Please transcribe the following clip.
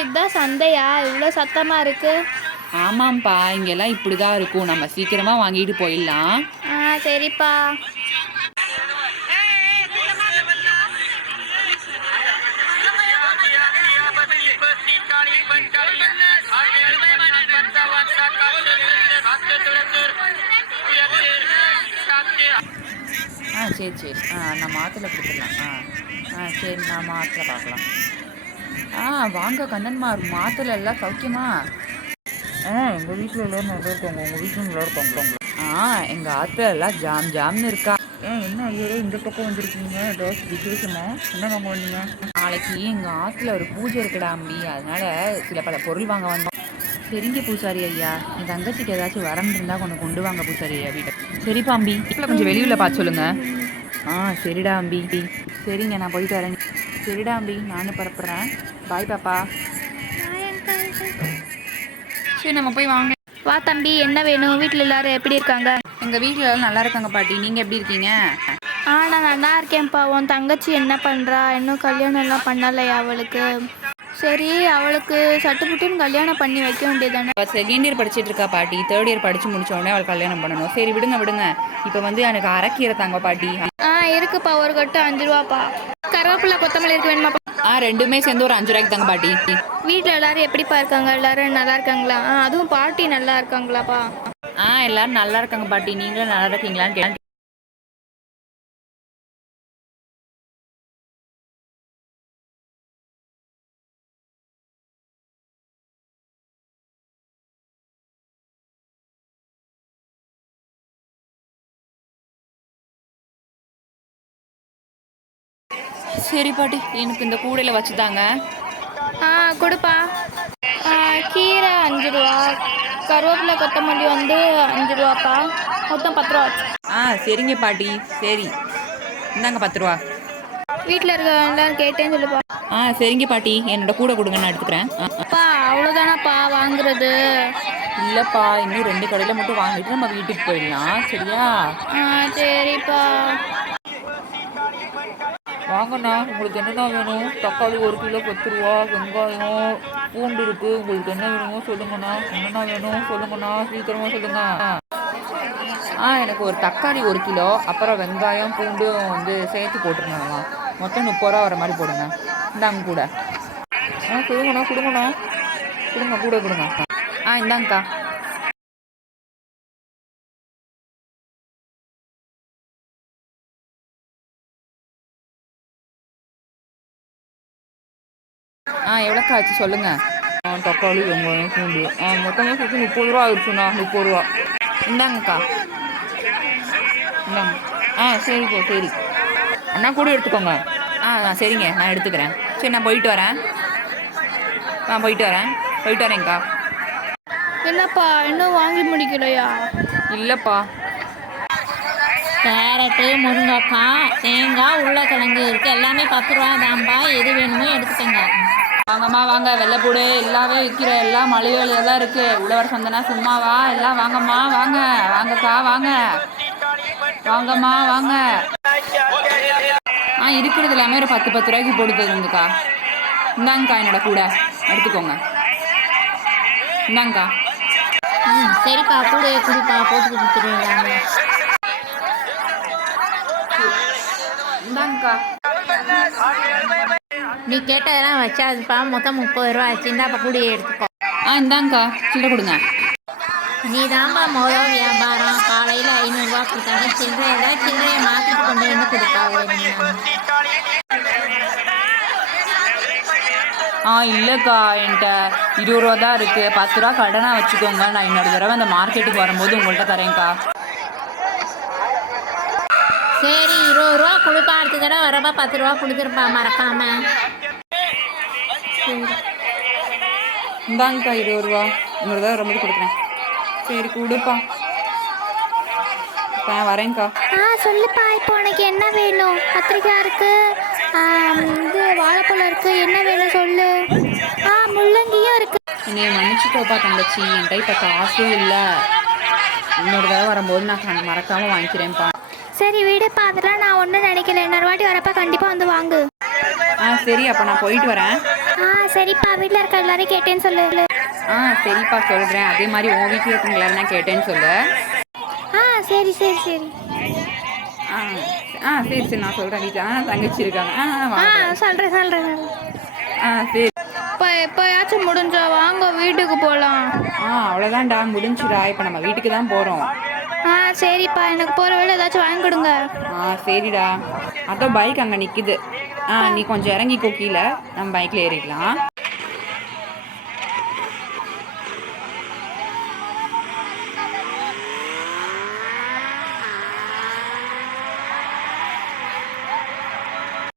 இதுதான் சந்தையா? இவ்வளோ சத்தமா இருக்கு. ஆமாம்ப்பா, இங்கெல்லாம் இப்படிதான் இருக்கும். நம்ம சீக்கிரமா வாங்கிட்டு போயிடலாம். சரிப்பா. சரி சரி. நம்ம ஆற்றுல கொடுத்துடலாம். சரி, நம்ம ஆற்றுல பார்க்கலாம். வாங்க கண்ணன்மார், ஆற்றுல எல்லாம் சௌக்கியமா? எங்கள் வீட்டில் எல்லோரும் நல்லா இருக்காங்க. உங்கள் வீட்டில் நல்லா இருக்காங்களா? எங்கள் ஆற்றுல எல்லாம் ஜாம் ஜாம்னு இருக்கா. என்ன ஐயரே இந்த பக்கம் வந்திருக்கீங்க? ஏதாச்சும் விசேஷமா? என்ன வாங்க வந்தீங்க? நாளைக்கு எங்கள் ஆற்றுல ஒரு பூஜை இருக்குடா அம்பி, அதனால சில பல பொருள் வாங்க வந்தோம். சரிங்க பூசாரி ஐயா, என் தங்கச்சிக்கு ஏதாச்சும் வரன் இருந்தால் கொஞ்சம் கொண்டு வாங்க பூசாரி ஐயா வீட்டை. சரிப்பா அம்பி, கொஞ்சம் வெளியில் பார்த்து சொல்லுங்க. சரிடா அம்பி. சரிங்க, நான் போயிட்டு வரேன். சரிடா அம்பி, நானும் பரப்புறேன். பாய் பாப்பா. சரி, நம்ம போய் வாங்க. வா தம்பி, என்ன வேணும்? வீட்டில் எல்லாரும் எப்படி இருக்காங்க? எங்கள் வீட்டில் எல்லாம் நல்லா இருக்காங்க பாட்டி. நீங்கள் எப்படி இருக்கீங்க? நான் நல்லா இருக்கேன்ப்பா. உன் தங்கச்சி என்ன பண்ணுறா? இன்னும் கல்யாணம் எல்லாம் பண்ணலையா அவளுக்கு? சரி, அவளுக்கு சட்டுப்புட்டுன்னு கல்யாணம் பண்ணி வைக்க வேண்டியதானே? இப்போ செகண்ட் இயர் படிச்சுட்டு இருக்கா பாட்டி. தேர்ட் இயர் படித்து முடிச்ச உடனே அவள் கல்யாணம் பண்ணணும். சரி விடுங்க விடுங்க. இப்போ வந்து எனக்கு அரைக்கீரை தாங்க பாட்டி. இருக்குப்பா, ஒரு கட்டு 5 ரூபாப்பா. கருவேப்பிலை கொத்தமல்லி இருக்கு வேணுமாப்பா? ரெண்டுமே சேர்ந்து ஒரு 5 ரூபாய்க்கு தாங்க பாட்டி. வீட்டில் எல்லாரும் எப்படிப்பா இருக்காங்க? எல்லாரும் நல்லா இருக்காங்களா? அதுவும் பாட்டி நல்லா இருக்காங்களாப்பா? எல்லாரும் நல்லா இருக்காங்க பாட்டி. நீங்களும் நல்லா இருக்கீங்களான்னு கேட்க. சரி பாட்டி, எனக்கு இந்த கூடையில் வச்சுதாங்க. கொடுப்பா. கீரை 5 ரூபா, கருவேப்பிலை கொத்தமல்லி வந்து 5 ரூபாப்பா. மொத்தம் 10 ரூபா. சரிங்க பாட்டி. சரி, இந்தாங்க 10 ரூபா. வீட்டில் இருக்கவங்களாம் கேட்டேன்னு சொல்லுப்பா. சரிங்க பாட்டி, என்னோட கூட கொடுங்க, நான் எடுத்துக்கிறேன். அவ்வளோதானப்பா வாங்குறது? இல்லைப்பா, இன்னும் 2 கடையில் மட்டும் வாங்கிட்டு நம்ம வீட்டுக்கு போயிடலாம். சரியா? சரிப்பா. வாங்கண்ணா, உங்களுக்கு என்னென்ன வேணும்? தக்காளி 1 கிலோ 10 ரூபா, வெங்காயம், பூண்டு இருக்குது. உங்களுக்கு என்ன வேணுமோ சொல்லுங்கண்ணா. என்னென்ன வேணும் சொல்லுங்கண்ணா, சீக்கிரமாக சொல்லுங்க. எனக்கு ஒரு தக்காளி 1 கிலோ, அப்புறம் வெங்காயம் பூண்டும் வந்து சேர்த்து போட்டுருங்கண்ணா. மொத்தம் 30 ரூபா வர மாதிரி போடுங்க. இந்தாங்க கூட. கொடுங்கண்ணா கொடுங்கண்ணா, கொடுங்க கூட கொடுங்க. இந்தாங்கக்கா. எவ்வளோக்கா ஆச்சு சொல்லுங்கள். தக்காளி வெங்காயம் பூண்டு மொத்தமாக சேர்த்து 30 ரூபா ஆயிடுச்சுண்ணா. 30 ரூபா. இந்தாங்கக்கா, இந்தாங்க. சரிக்கா சரி. அண்ணா கூட எடுத்துக்கோங்க. சரிங்க, நான் எடுத்துக்கிறேன். சரி, நான் போயிட்டு வரேன். போயிட்டு வரேன்க்கா. என்னப்பா, இன்னும் வாங்கி முடிக்கலையா? இல்லைப்பா. கேரட்டு, முருங்கைக்காய், தேங்காய், உருளைக்கிழங்கு இருக்குது. எல்லாமே 10 ரூபா தான்ப்பா. எது வேணுமோ எடுத்துக்கோங்க. வாங்கம்மா வாங்க. வெள்ளைப்பூடு எல்லாமே விற்கிற எல்லாம் மளிகை வேலையாக தான் இருக்குது. உழவர் சந்தைனா சும்மாவா? எல்லாம் வாங்கம்மா வாங்க. வாங்கக்கா வாங்க. வாங்கம்மா வாங்க. இருக்கிறது எல்லாமே ஒரு 10 ரூபாய்க்கு போட்டு தருங்கக்கா. இந்தாங்கக்கா, என்னோட கூட எடுத்துக்கோங்க. இந்தாங்கக்கா. சரிப்பா, கூட கொடுப்பா, போட்டு கொடுத்துருவாங்க. இந்தாங்கக்கா. நீ கேட்டதெல்லாம் வச்சாதுப்பா. மொத்தம் 30 ரூபா ஆச்சு. இந்தாப்பா கூடிய எடுத்துக்கோ. இந்தாங்கக்கா, சில்லறை கொடுங்க. நீ தான்ப்பா மொதல் வியாபாரம். காலையில் 500 ரூபா கொடுத்தாங்க. சில்லறையை மாற்றிட்டு கொண்டு வந்து கொடுப்பா. இல்லைக்கா, என்கிட்ட 20 ரூபா தான் இருக்குது. 10 ரூபா கடனாக வச்சுக்கோங்க. நான் இன்னொரு தடவை அந்த மார்க்கெட்டுக்கு வரும்போது உங்கள்கிட்ட தரேன்க்கா. சரி, 20 ரூபா கொடுப்பா. அடுத்த தடவை வரப்பா 10 ரூபா கொடுத்துருப்பா, மறக்காம. இந்தாங்கக்கா 20 ரூபா. இன்னொரு தடவை வரும்போது கொடுக்குறேன். சரி கொடுப்பா. வரேன்க்கா. சொல்லுப்பா, இப்போ உனக்கு என்ன வேணும்? கத்திரிக்காய் இருக்கு, இது வாழைப்பழம் இருக்கு. என்ன வேணும் சொல்லு. முள்ளங்கியும் இருக்கு. என்னை மன்னிச்சுக்கோப்பா தங்கச்சி, என்கிட்ட இப்போ காசும் இல்லை. இன்னொரு தடவை வரும்போது நான் மறக்காமல் வாங்கிக்கிறேன்ப்பா. சரி விடுப்பா, அதெல்லாம் நான் ஒன்றும் நினைக்கல. இன்னொரு வாட்டி வரப்ப கண்டிப்பாக வந்து வாங்கு. சரி, அப்போ நான் போயிட்டு வரேன். சரிப்பா, வீட்டில் இருக்க எல்லாரையும் கேட்டேன்னு சொல்லு. சரிப்பா சொல்கிறேன். அதே மாதிரி உன் வீட்டில் இருக்கவங்க எல்லாரும் நான் கேட்டேன்னு சொல்லு. சரி சரி சரி. சரி சரி, நான் சொல்கிறேன். வீட்டில் தங்கச்சி இருக்காங்க. சொல்கிறேன். சரி. எப்போயாச்சும் முடிஞ்சா வாங்க வீட்டுக்கு போகலாம். அவ்வளோதான்டா, முடிஞ்சுடா. இப்போ நம்ம வீட்டுக்கு தான் போகிறோம். சரிப்பா, எனக்கு போகிற வேலை ஏதாச்சும் வாங்கி கொடுங்க. சரிடா. அதோ பைக் அங்கே நிற்கிது. நீ கொஞ்சம் இறங்கிக்கோ கீழே, நம்ம பைக்கில் ஏறிக்கலாம்.